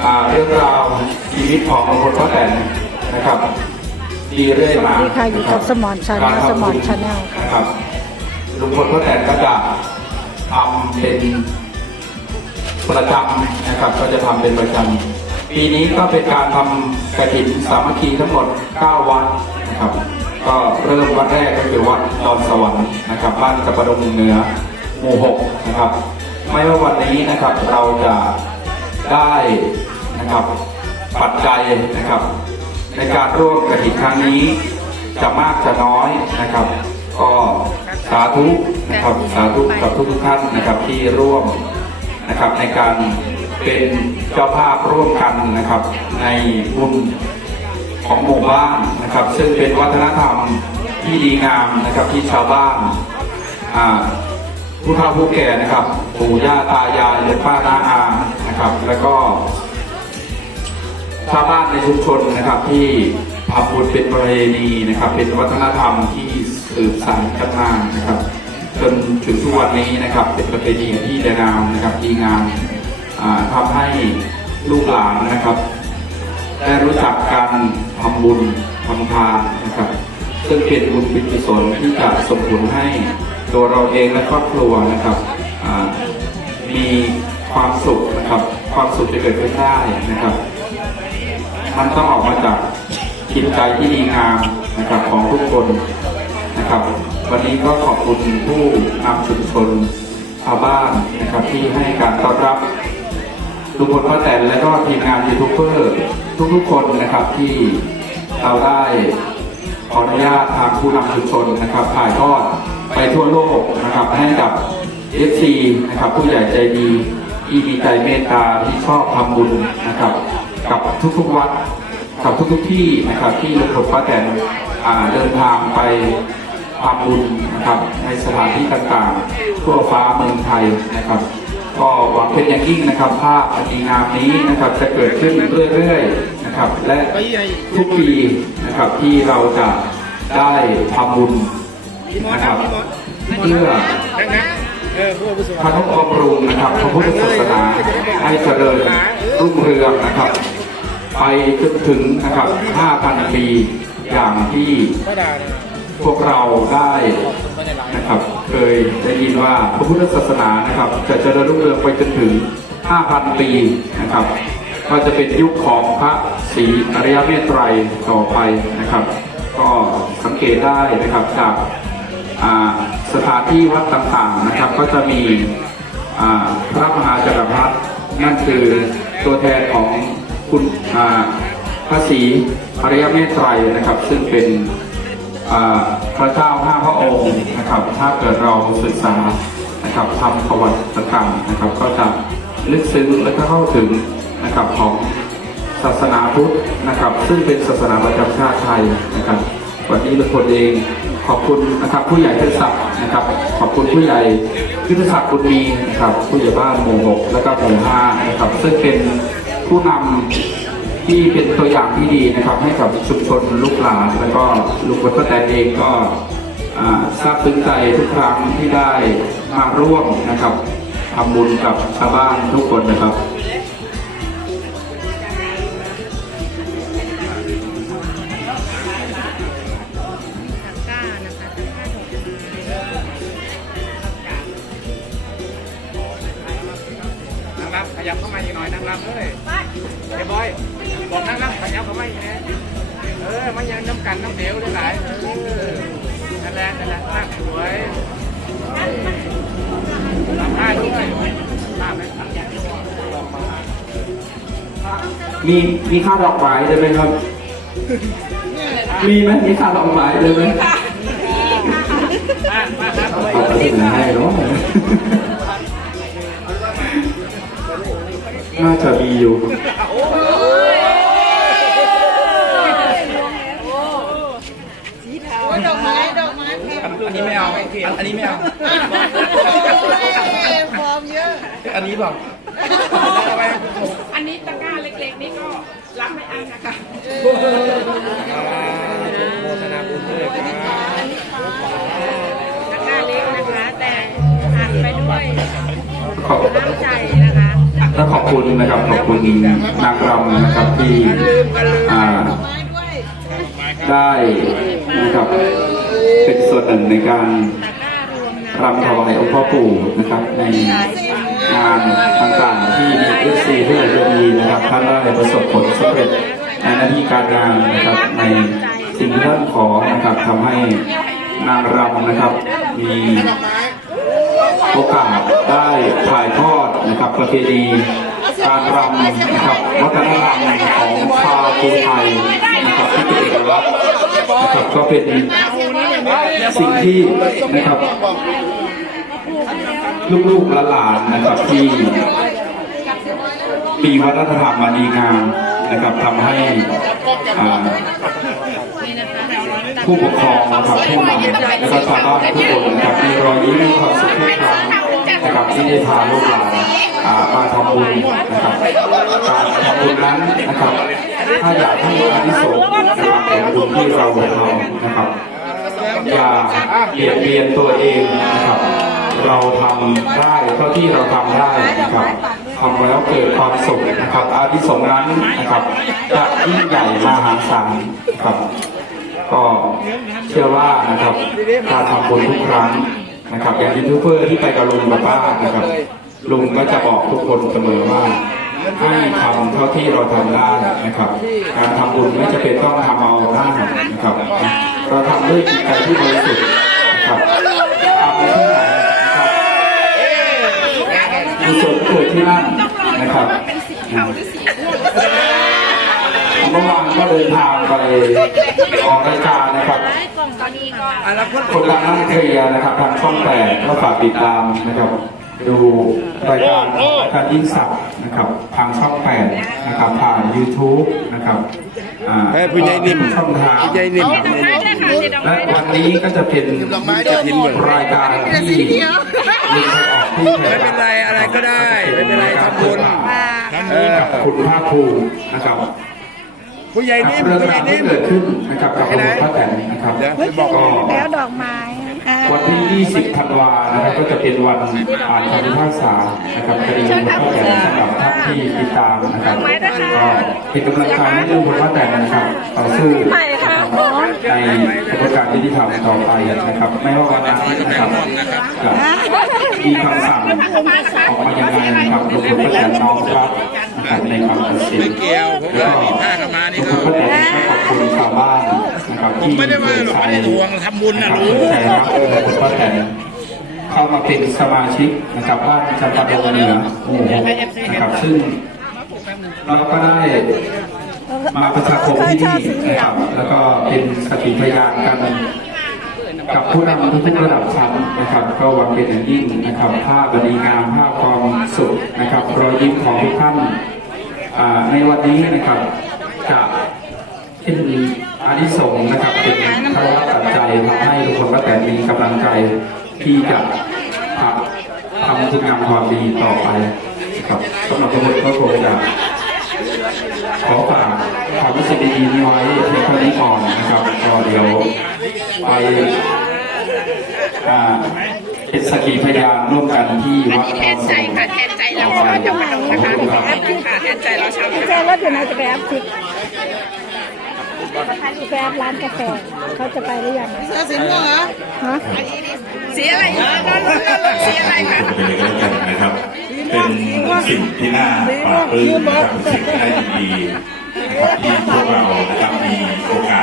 อ่าเรื่องราวชีวิตของลุงพลป้าแตนนะครับดีเรื่อยมาสวัสดีค่ะอยู่กับสมร Channel การทำสมรบุญ Channel ค่ะนะครับลุงพลป้าแตนก็จะทำเป็นประจำนะครับ ก็จะทำเป็นประจำปีนี้ก็เป็นการทำกระถินสามัคคีทั้งหมด 9 วัดนะครับ ก็เริ่มวัดแรกก็คือวัดดอนสวรรค์นะครับบ้านกระปะดงเหนือหมู่6นะครับ ไม่ว่าวันนี้นะครับเราจะ ได้นะครับปัจจัยนะครับ ในการร่วมกระถิ่นครั้งนี้ จะมากจะน้อยนะครับ ก็สาธุนะครับสาธุกับทุกๆท่านนะครับที่ร่วมนะครับในการเป็นเจ้าภาพร่วมกันนะครับ ในบุญของหมู่บ้านนะครับ ซึ่งเป็นวัฒนธรรมที่ดีงามนะครับที่ชาวบ้านอ่าผู้เฒ่าผู้แก่นะครับปู่ย่าตายายหรือป้าน้าอา นะครับ แล้วก็ชาวบ้านในชุมชนนะครับที่ทำบุญเป็นประเพณีนะครับ เป็นวัฒนธรรมที่สืบสานกันมานะครับ จนถึงทุกวันนี้นะครับ เป็นประเพณีที่ดีงามนะครับดีงามอ่าทำให้ลูกหลานนะครับ ได้รู้จักการทำบุญทำทานนะครับ ซึ่งเป็นบุญเป็นกุศลที่จะส่งผลให้ตัวเราเองและครอบครัวนะครับอ่ามี ความสุขนะครับ ความสุขจะเกิดขึ้นได้นะครับ มันต้องออกมาจากจิตใจที่ดีงามนะครับของทุกคนนะครับ วันนี้ก็ขอบคุณผู้นำชุมชนชาวบ้านนะครับที่ให้การต้อนรับลุงพลป้าแตนและก็ทีมงานยูทูบเบอร์ทุกๆคนนะครับที่เราได้ขออนุญาตทางผู้นำชุมชนนะครับถ่ายทอดไปทั่วโลกนะครับให้กับ FC นะครับผู้ใหญ่ใจดี ที่มีใจเมตตาที่ชอบทำบุญนะครับ กับทุกๆวัดกับทุกๆที่นะครับที่ลุงพลป้าแตนเดินทางไปทำบุญนะครับในสถานที่ต่างๆ ทั่วฟ้าเมืองไทยนะครับ ก็หวังเป็นอย่างยิ่งนะครับภาพอันดีงามนี้นะครับจะเกิดขึ้นเรื่อยๆนะครับ และทุกปีนะครับที่เราจะได้ทำบุญนะครับเพื่อ เออผู้อาวุโสพนุบำรุงนะครับพระพุทธศาสนาให้เจริญรุ่งเรืองนะครับ ไปจนถึงนะครับ 5,000 ปีอย่างที่พวกเราได้นะครับ เคยได้ยินว่าพระพุทธศาสนานะครับ จะเจริญรุ่งเรืองไปจนถึง 5,000 ปีนะครับ ก็จะเป็นยุคของพระศรีอริยเมตไตรต่อไปนะครับ ก็สังเกตได้นะครับจาก สถานที่วัดต่างๆนะครับ ก็จะมีพระมหาจักรพรรดินั่นคือตัวแทนของคุณพระศรีอริยเมตไตรนะครับ ซึ่งเป็นพระเจ้าห้าพระองค์นะครับ ถ้าเกิดเราศึกษานะครับทำประวัติต่างๆนะครับ ก็จะลึกซึ้งและก็เข้าถึงนะครับของศาสนาพุทธนะครับ ซึ่งเป็นศาสนาประจำชาติไทยนะครับ วันนี้ลุงพลเอง ขอบคุณนะครับผู้ใหญ่เทศศักดิ์นะครับ ขอบคุณผู้ใหญ่ยุทธศักดิ์บุญมีนะครับ ผู้ใหญ่บ้านหมู่หกและก็หมู่ห้านะครับ ซึ่งเป็นผู้นำที่เป็นตัวอย่างที่ดีนะครับ ให้กับชุมชนลูกหลานแล้วก็ลุงพลป้าแตนเองก็อ่าซาบซึ้งใจทุกครั้งที่ได้มาร่วมนะครับทำบุญกับชาวบ้านทุกคนนะครับ รับขยับเข้ามาอีกหน่อยนั่งรับเลยเฮ้ยบอยบอกนั่งรับขยับเข้ามาอีกนะเออมันยังน้ำกันน้ำเดียวได้หลายเออนั่นแหละนั่นแหละนั่งสวยทำได้ด้วยภาพไหมมีมีค่าดอกไม้ได้ไหมครับ มีไหมมีค่าดอกไม้ได้ไหมมามาครับเอาไปไหนให้เนาะ น่าจะมีอยู่ ดอกไม้ดอกไม้เพียบอันนี้ไม่เอาอันนี้ไม่เอา ฟอร์มเยอะ อันนี้บอกอันนี้ตะกร้าเล็กๆ นี่ก็รับไม่อั้นนะคะโนะครับขอบคุณนางรำนะครับที่ไม้ด้วยได้นะครับเป็นส่วนหนึ่งในการรำถวายองค์พ่อปู่นะครับในงานต่างๆที่มีเอฟซีที่อยากจะดีนะครับท่านได้ประสบผลสำเร็จในหน้าที่การงานนะครับในสิ่งที่ท่านขอนะครับทำให้นางรำนะครับมีโอกาสได้ถ่ายทอดนะครับประเพณี การรำนะครับวัฒนธรรมของชาวภูไทยนะครับที่เป็นเอกลักษณ์นะครับก็เป็นสิ่งที่นะครับ ลูกๆหลานๆนะครับที่มีวัฒนธรรมมาดีงามนะครับทำให้ผู้ปกครองนะครับผู้นำและก็ชาวบ้านทุกคนนะครับมีรอยยิ้มมีความสุขทุกครั้งนะครับที่ได้พาลูกหลานอ่า มาทำบุญนะครับการทำบุญนั้นนะครับถ้าอยากให้อานิสงส์นะครับของบุญที่เราทำนะครับอย่าเบียดเบียนตัวเองนะครับ เราทำได้เท่าที่เราทำได้นะครับทำแล้วเกิดความสุขนะครับ อาทิสงส์นั้นนะครับจะยิ่งใหญ่มหาศาลนะครับ ก็เชื่อว่านะครับการทำบุญทุกครั้งนะครับอย่างยูทูบเบอร์ที่ไปกับลุงกับป้านะครับ ลุงก็จะบอกทุกคนเสมอว่าให้ทำเท่าที่เราทำได้นะครับ การทำบุญไม่จะเป็นต้องทำเอาหน้านะครับ เราทำด้วยจิตใจที่บริสุทธิ์นะครับทำที่ไหนนะครับกุศลเกิดที่นั่นนะครับเมื่อวานก็เดินทางไปออกรายการนะครับคนละนั่งเคลียร์นะครับทางช่องแปดก็ฝากติดตามนะครับ ดูรายการรายการยิ่งศักดิ์นะครับทางช่องแปดนะครับผ่าน YouTube นะครับอ่าเฮ้ยผู้ใหญ่นิ่มช่องทางผู้ใหญ่นิ่มและวันนี้ก็จะเป็นรายการที่ลุงไปออกที่ไม่เป็นไรอะไรก็ได้ไม่เป็นไรทำบุญเออกับคุณภาคภูมินะครับผู้ใหญ่นิ่มเรื่องผู้ใหญ่ราวที่นิ่มเกิดขึ้นนะครับกับคุณพระแตนนะครับเดี๋ยวจะบอกก็แล้วดอกไม้อ่า วันที่ 20 ธันวานะครับก็จะเป็นวันอ่านคำพิพากษานะครับคดีคุณพ่อแต่สำหรับท่านที่ติดตามนะครับก็เป็นกำลังใจให้ลูกคุณพ่อแต่นะครับต่อสู้ในกระบวนการยุติธรรมต่อไปนะครับ ไม่ว่าวันนั้นนะครับจะมีคำสั่งออกมายังไงนะครับลูกคุณพ่อแต่น้อมรับนะครับในคำตัดสินไม่เกี่ยวผมว่ามีผ้วมานี่ลูกคุณพ่อแต่ขอบคุณชาวบ้าน นะครับที่ไม่ได้ว่าหรอกไม่ได้ทวงทำบุญนะรู้ใจรักคุณป้าแตนเข้ามาเป็นสมาชิกนะครับบ้านจำปาดงเหนือหมู่หกนะครับซึ่งเราก็ได้มาประชาคมที่นี่นะครับแล้วก็เป็นสติพยานกันกับผู้นำทุกๆระดับชั้นนะครับ ก็หวังเป็นอย่างยิ่งนะครับภาพบดีงามภาพความสุขนะครับรอยยิ้มของทุกท่านอ่าในวันนี้นะครับจะเป็น อานิสงส์นะครับเป็นพระวัตใจทำให้ทุกคนก็แต่มีกำลังใจที่จะทำทำคุณงามความดีต่อไปนะครับสำหรับทุกคนก็คงจะขอฝากความรู้สึกดีๆนี้ไว้ในครั้งนี้ก่อนนะครับก็เดี๋ยวไปอ่าเป็นสกขีพยานร่วมกันที่วัดแทนใจค่ะแทนใจเราชาวจังหวัดนนท์นะคะค่ะแทนใจเราชาวจังหวัดแจ้รถอยู่ไหนจะไปแอปสิไป กาแฟร้านกาแฟเขาจะไปหรือยังเสียอสีม่เหรอฮะเสีอะไรคสีอะไรคะเป็นเรื่องกันนะครับ เป็นสิ่งที่น่าปลื้มนะครับสิ่งที่ดีที่พวกเรานะครับมีโอกาส